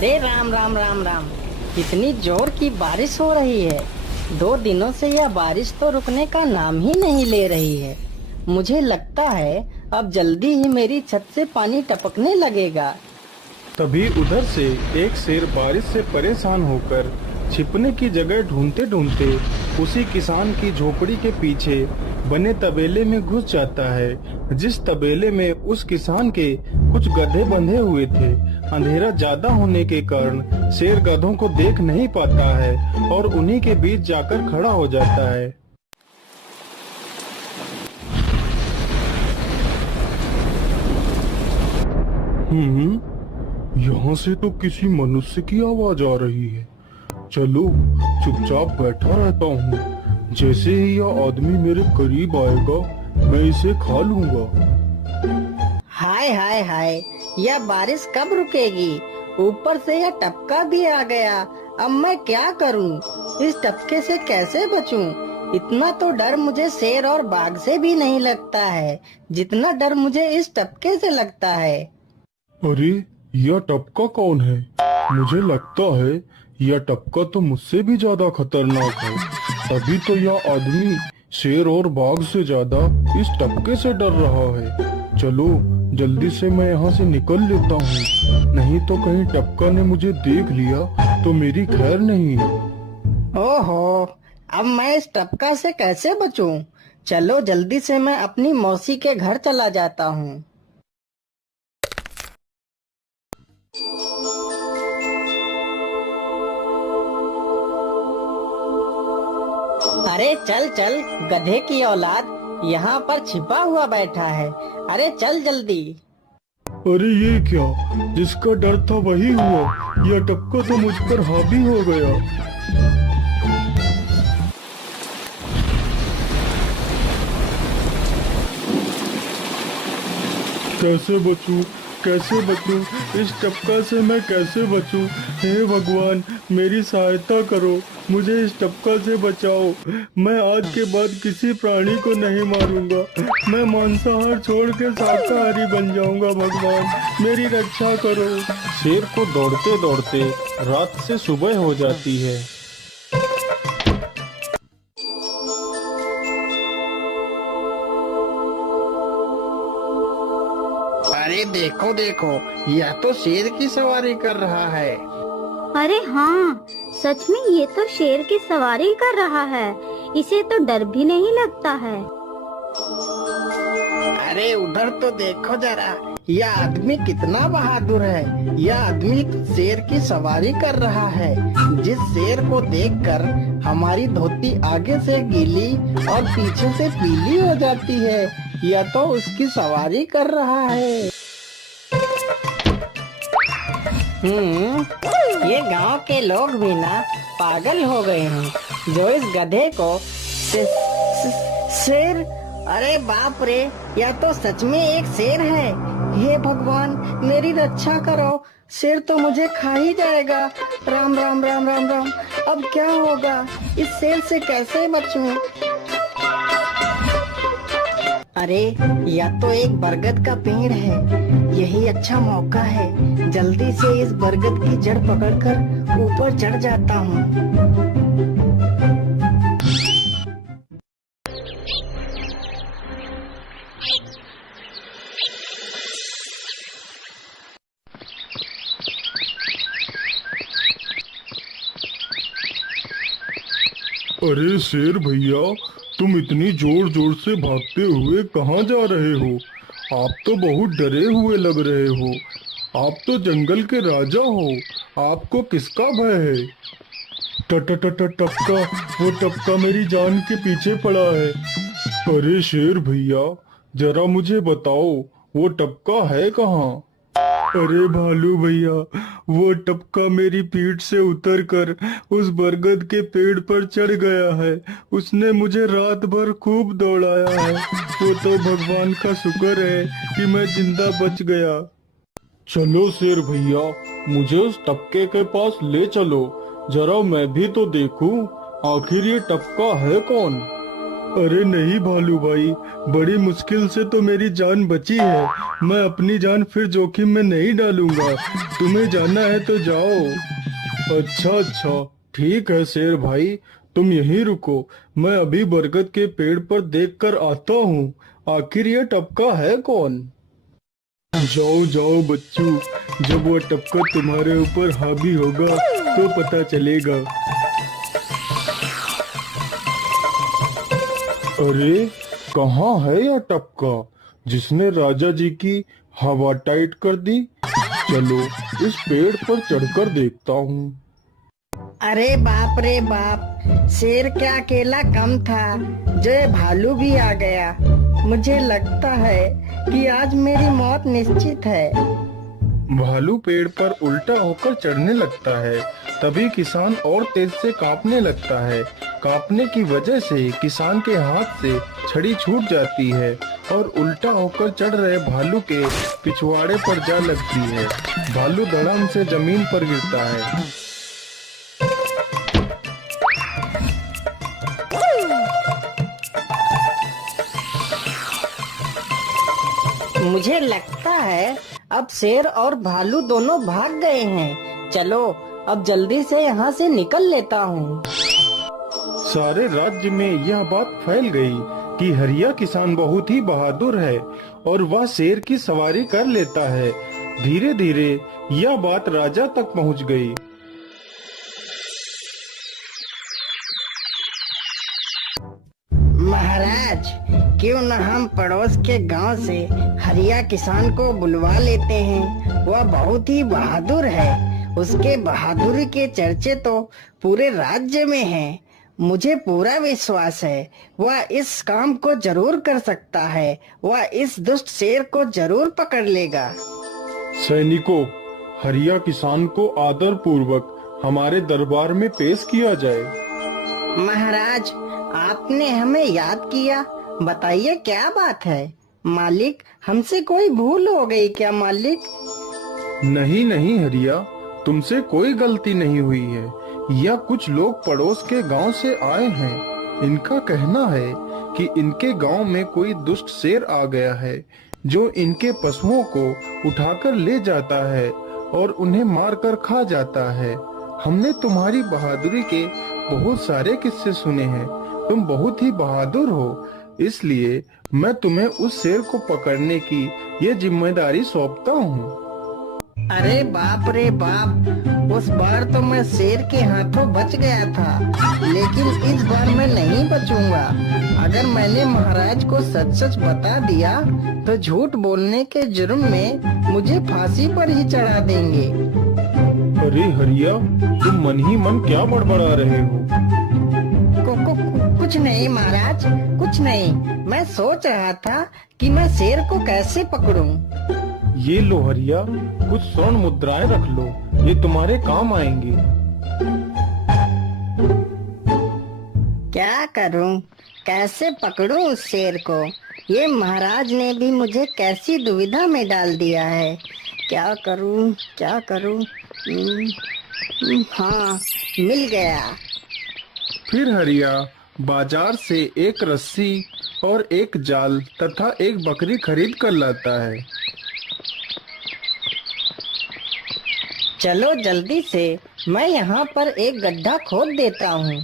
अरे राम राम राम राम। कितनी जोर की बारिश हो रही है। 2 दिनों से यह बारिश तो रुकने का नाम ही नहीं ले रही है। मुझे लगता है अब जल्दी ही मेरी छत से पानी टपकने लगेगा। तभी उधर से एक शेर बारिश से परेशान होकर छिपने की जगह ढूंढते ढूंढते उसी किसान की झोपड़ी के पीछे बने तबेले में घुस जाता है, जिस तबेले में उस किसान के कुछ गधे बंधे हुए थे। अंधेरा ज्यादा होने के कारण शेर गधों को देख नहीं पाता है और उन्हीं के बीच जाकर खड़ा हो जाता है। यहाँ से तो किसी मनुष्य की आवाज आ रही है। चलो चुपचाप बैठा रहता हूँ, जैसे ही यह आदमी मेरे करीब आएगा मैं इसे खा लूंगा। हाय हाय हाय, यह बारिश कब रुकेगी? ऊपर से यह टपका भी आ गया। अब मैं क्या करूँ? इस टपके से कैसे बचूं? इतना तो डर मुझे शेर और बाघ से भी नहीं लगता है, जितना डर मुझे इस टपके से लगता है। अरे यह टपका कौन है? मुझे लगता है यह टपका तो मुझसे भी ज्यादा खतरनाक है। तभी तो यह आदमी शेर और बाघ से ज्यादा इस टपके से डर रहा है। चलो जल्दी से मैं यहाँ से निकल लेता हूँ, नहीं तो कहीं टपका ने मुझे देख लिया तो मेरी खैर नहीं। ओहो, अब मैं इस टपका से कैसे बचूं? चलो जल्दी से मैं अपनी मौसी के घर चला जाता हूँ। अरे चल चल गधे की औलाद, यहाँ पर छिपा हुआ बैठा है। अरे चल जल्दी। अरे ये क्या, जिसका डर था वही हुआ। यह टपका तो मुझ पर हावी हो गया। कैसे बचूं? कैसे बचूं? इस टपका से मैं कैसे बचूं? हे भगवान मेरी सहायता करो, मुझे इस टपका से बचाओ। मैं आज के बाद किसी प्राणी को नहीं मारूंगा, मैं मांसाहार छोड़ के शाकाहारी बन जाऊंगा। भगवान मेरी रक्षा करो। शेर को दौड़ते दौड़ते रात से सुबह हो जाती है। अरे देखो देखो, यह तो शेर की सवारी कर रहा है। अरे हाँ, सच में ये तो शेर की सवारी कर रहा है। इसे तो डर भी नहीं लगता है। अरे उधर तो देखो जरा, यह आदमी कितना बहादुर है। यह आदमी शेर की सवारी कर रहा है, जिस शेर को देखकर हमारी धोती आगे से गीली और पीछे से पीली हो जाती है। यह तो उसकी सवारी कर रहा है। ये गांव के लोग भी ना पागल हो गए हैं, जो इस गधे को शेर। अरे बाप रे, यह तो सच में एक शेर है। हे भगवान मेरी रक्षा करो, शेर तो मुझे खा ही जाएगा। राम राम राम राम राम, अब क्या होगा? इस शेर से कैसे बचूं? अरे यह तो एक बरगद का पेड़ है, यही अच्छा मौका है। जल्दी से इस बरगद की जड़ पकड़कर ऊपर चढ़ जाता हूँ। अरे शेर भैया, तुम इतनी जोर जोर से भागते हुए कहाँ जा रहे हो? आप तो बहुत डरे हुए लग रहे हो। आप तो जंगल के राजा हो, आपको किसका भय है? टपका, वो टपका मेरी जान के पीछे पड़ा है। अरे शेर भैया, जरा मुझे बताओ वो टपका है कहाँ? अरे भालू भैया, वो टपका मेरी पीठ से उतरकर उस बरगद के पेड़ पर चढ़ गया है। उसने मुझे रात भर खूब दौड़ाया है। वो तो भगवान का शुक्र है कि मैं जिंदा बच गया। चलो शेर भैया, मुझे उस टपके के पास ले चलो, जरा मैं भी तो देखूं आखिर ये टपका है कौन। अरे नहीं भालू भाई, बड़ी मुश्किल से तो मेरी जान बची है। मैं अपनी जान फिर जोखिम में नहीं डालूंगा। तुम्हें जाना है तो जाओ। अच्छा अच्छा, ठीक है शेर भाई, तुम यहीं रुको। मैं अभी बरगद के पेड़ पर देखकर आता हूँ। आखिर ये टपका है कौन? जाओ जाओ बच्चू, जब वो टपका तुम्हारे ऊपर हावी होगा तो पता चलेगा। अरे कहाँ है यह टपका जिसने राजा जी की हवा टाइट कर दी? चलो इस पेड़ पर चढ़कर देखता हूँ। अरे बाप रे बाप, शेर क्या अकेला कम था, जो ये भालू भी आ गया। मुझे लगता है कि आज मेरी मौत निश्चित है। भालू पेड़ पर उल्टा होकर चढ़ने लगता है। तभी किसान और तेज से कांपने लगता है। कांपने की वजह से किसान के हाथ से छड़ी छूट जाती है और उल्टा होकर चढ़ रहे भालू के पिछवाड़े पर जा लगती है। भालू धड़ाम से जमीन पर गिरता है। मुझे लगता है अब शेर और भालू दोनों भाग गए हैं। चलो अब जल्दी से यहाँ से निकल लेता हूँ। सारे राज्य में यह बात फैल गई कि हरिया किसान बहुत ही बहादुर है और वह शेर की सवारी कर लेता है। धीरे धीरे यह बात राजा तक पहुँच गई। महाराज, क्यों न हम पड़ोस के गांव से हरिया किसान को बुलवा लेते हैं। वह बहुत ही बहादुर है। उसके बहादुरी के चर्चे तो पूरे राज्य में हैं। मुझे पूरा विश्वास है वह इस काम को जरूर कर सकता है। वह इस दुष्ट शेर को जरूर पकड़ लेगा। सैनिकों, हरिया किसान को आदर पूर्वक हमारे दरबार में पेश किया जाए। महाराज, आपने हमें याद किया। बताइए क्या बात है। मालिक, हमसे कोई भूल हो गई क्या मालिक? नहीं नहीं हरिया, तुमसे कोई गलती नहीं हुई है। यह कुछ लोग पड़ोस के गांव से आए हैं। इनका कहना है कि इनके गांव में कोई दुष्ट शेर आ गया है जो इनके पशुओं को उठाकर ले जाता है और उन्हें मारकर खा जाता है। हमने तुम्हारी बहादुरी के बहुत सारे किस्से सुने हैं। तुम बहुत ही बहादुर हो, इसलिए मैं तुम्हें उस शेर को पकड़ने की ये जिम्मेदारी सौंपता हूँ। अरे बाप रे बाप, उस बार तो मैं शेर के हाथों बच गया था, लेकिन इस बार मैं नहीं बचूंगा। अगर मैंने महाराज को सच सच बता दिया तो झूठ बोलने के जुर्म में मुझे फांसी पर ही चढ़ा देंगे। अरे हरिया, तुम मन ही मन क्या बड़बड़ा रहे हो? कुछ नहीं महाराज, कुछ नहीं। मैं सोच रहा था कि मैं शेर को कैसे पकड़ूं। ये लो हरिया, कुछ स्वर्ण मुद्राएं रख लो, ये तुम्हारे काम आएंगी। क्या करूं, कैसे पकड़ूं उस शेर को? ये महाराज ने भी मुझे कैसी दुविधा में डाल दिया है। क्या करूं, क्या करूं? हाँ, मिल गया। फिर हरिया बाजार से एक रस्सी और एक जाल तथा एक बकरी खरीद कर लाता है। चलो जल्दी से, मैं यहाँ पर एक गड्ढा खोद देता हूँ।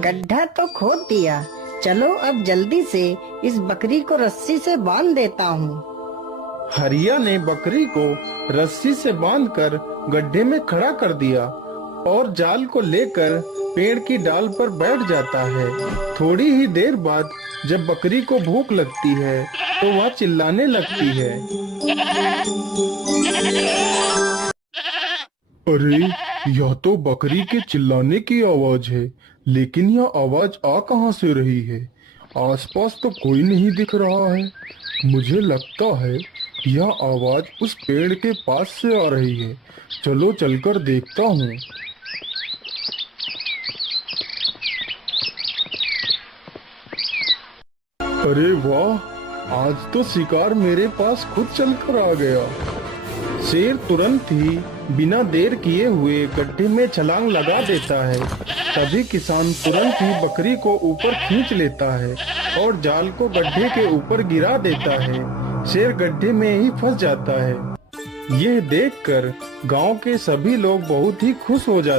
गड्ढा तो खोद दिया। चलो अब जल्दी से इस बकरी को रस्सी से बांध देता हूँ। हरिया ने बकरी को रस्सी से बांधकर गड्ढे में खड़ा कर दिया और जाल को लेकर पेड़ की डाल पर बैठ जाता है। थोड़ी ही देर बाद जब बकरी को भूख लगती है तो वह चिल्लाने लगती है। अरे, यह तो बकरी के चिल्लाने की आवाज है, लेकिन यह आवाज आ कहां से रही है? आसपास तो कोई नहीं दिख रहा है। मुझे लगता है यह आवाज उस पेड़ के पास से आ रही है। चलो चलकर देखता हूँ। अरे वाह, आज तो शिकार मेरे पास खुद चलकर आ गया। शेर तुरंत ही बिना देर किए हुए गड्ढे में छलांग लगा देता है। तभी किसान तुरंत ही बकरी को ऊपर खींच लेता है और जाल को गड्ढे के ऊपर गिरा देता है। शेर गड्ढे में ही फंस जाता है। यह देखकर गांव के सभी लोग बहुत ही खुश हो जाते